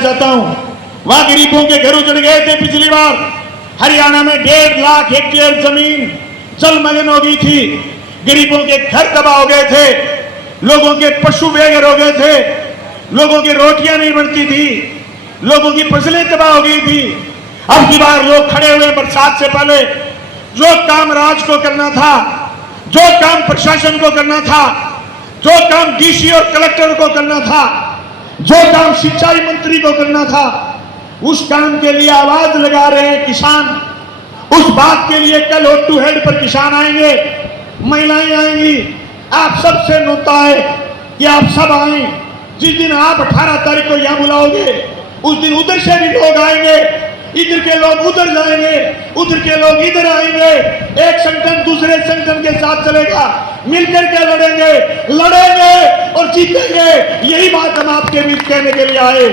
चाहता हूं, वहां गरीबों के घर उजड़ गए थे पिछली बार। हरियाणा में 1.5 लाख हेक्टेयर जमीन जलमग्न हो गई थी, गरीबों के घर तबाह हो गए थे, लोगों के पशु बेघर हो गए थे, लोगों की रोटियां नहीं बनती थी, लोगों की फसलें तबाह हो गई थी। अब की बार लोग खड़े हुए बरसात से पहले, जो काम राज को करना था, जो काम प्रशासन को करना था, जो काम डीसी और कलेक्टर को करना था, जो काम सिंचाई मंत्री को करना था, उस काम के लिए आवाज लगा रहे हैं किसान। उस बात के लिए कल हेड टू हेड पर किसान आएंगे, महिलाएं आएंगी। आप सबसे न्योता है कि आप सब आए। जिस दिन आप 18 तारीख को यहां बुलाओगे, उस दिन उधर से भी लोग आएंगे, इधर के लोग उधर जाएंगे, उधर के लोग इधर आएंगे। एक संगठन दूसरे संगठन के साथ चलेगा, मिलकर के लड़ेंगे और जीतेंगे। यही बात हम आपके बीच कहने के लिए आए।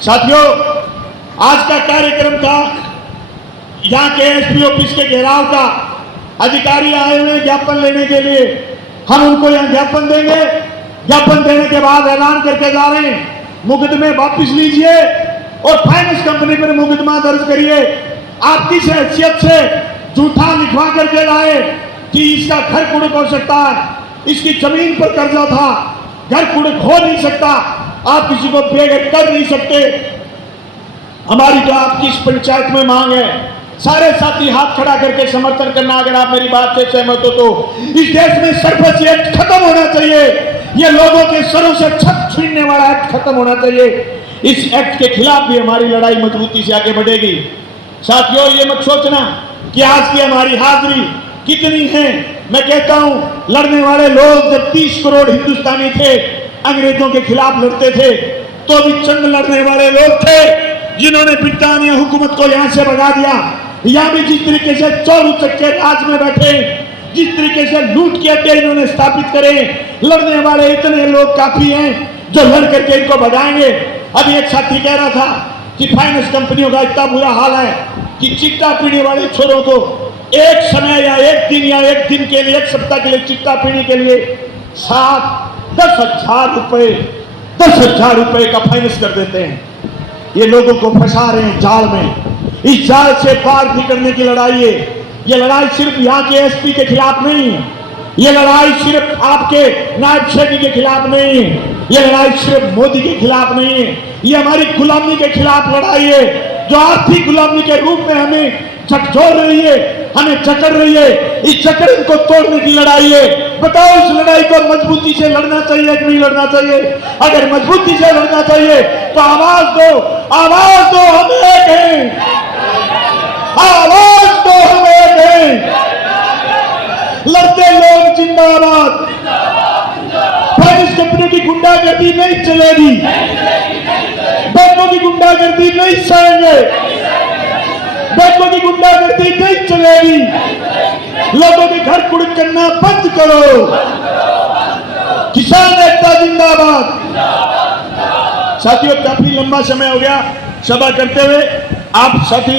साथियों, आज का कार्यक्रम था यहाँ के एसपी ऑफिस के घेराव का। अधिकारी आए हुए ज्ञापन लेने के लिए, हम उनको यहाँ ज्ञापन देंगे। ज्ञापन देने के बाद ऐलान करके जा रहे हैं, मुकदमे वापस लीजिए और फाइनेंस कंपनी पर मुकदमा दर्ज करिए। आप किस हैसियत से झूठा लिखवा करके लाए कि इसका घर कुड़क हो सकता है, इसकी जमीन पर कर्जा था, घर कुड़क हो नहीं सकता, आप किसी को बेघर कर नहीं सकते। हमारी तो आपकी इस पंचायत में मांग है, सारे साथी हाथ खड़ा करके समर्थन करना। अगर आप मेरी बात से सहमत हो तो इस देश में सरपंच एक्ट खत्म होना चाहिए। ये लोगों के सरों से छत छीनने वाला एक्ट खत्म होना चाहिए। इस एक्ट के खिलाफ भी हमारी लड़ाई मजबूती से आगे बढ़ेगी। साथियों, ये मत सोचना कि आज की हमारी हाजिरी कितनी है। मैं कहता हूं, लड़ने वाले लोग जब 30 करोड़ हिंदुस्तानी थे, अंग्रेजों के खिलाफ लड़ते थे, तो भी चंद लड़ने वाले लोग थे जिन्होंने ब्रिटानिया हुकूमत को यहां से भगा दिया। यहां भी जिस तरीके से चोर चक्के राज में बैठे, जिस तरीके से लूट के अड्डे इन्होंने स्थापित करे, लड़ने वाले इतने लोग काफी हैं जो लड़ करके इनको भगाएंगे। अभी एक साथी कह रहा था कि फाइनेंस कंपनियों का इतना बुरा हाल है कि चिट्टा पीने वाले छोरों को एक समय या एक दिन के लिए, एक सप्ताह के लिए चिट्टा पीने के लिए 10,000 रुपए का फाइनेंस कर देते हैं। ये लोगों को फंसा रहे हैं जाल में। इस जाल से पार निकलने की लड़ाई है। ये लड़ाई सिर्फ यहाँ के एसपी के खिलाफ नहीं है, ये लड़ाई सिर्फ आपके नायब शेखी के खिलाफ नहीं है, ये लड़ाई सिर्फ मोदी के खिलाफ नहीं है, ये हमारी गुलामी के खिलाफ लड़ाई है, जो आर्थिक गुलामी के रूप में हमें झकझोर रही है, हमें जकड़ रही है। इस जकड़ को तोड़ने की लड़ाई है। बताओ, इस लड़ाई को मजबूती से लड़ना चाहिए कि नहीं लड़ना चाहिए? अगर मजबूती से लड़ना चाहिए तो आवाज दो, आवाज दो, हम एक हैं, आवाज दो, हम एक हैं। लड़ते लोग जिंदाबाद। फाइनेंस कंपनी की गुंडागर्दी नहीं चलेगी, बैंकों की गुंडागर्दी नहीं सहेंगे, बैंकों की गुंडागर्दी नहीं चलेगी। लोगों के घर कुड़क करना बंद करो। किसान एकता जिंदाबाद। साथियों, काफी लंबा समय हो गया सभा करते हुए। आप साथी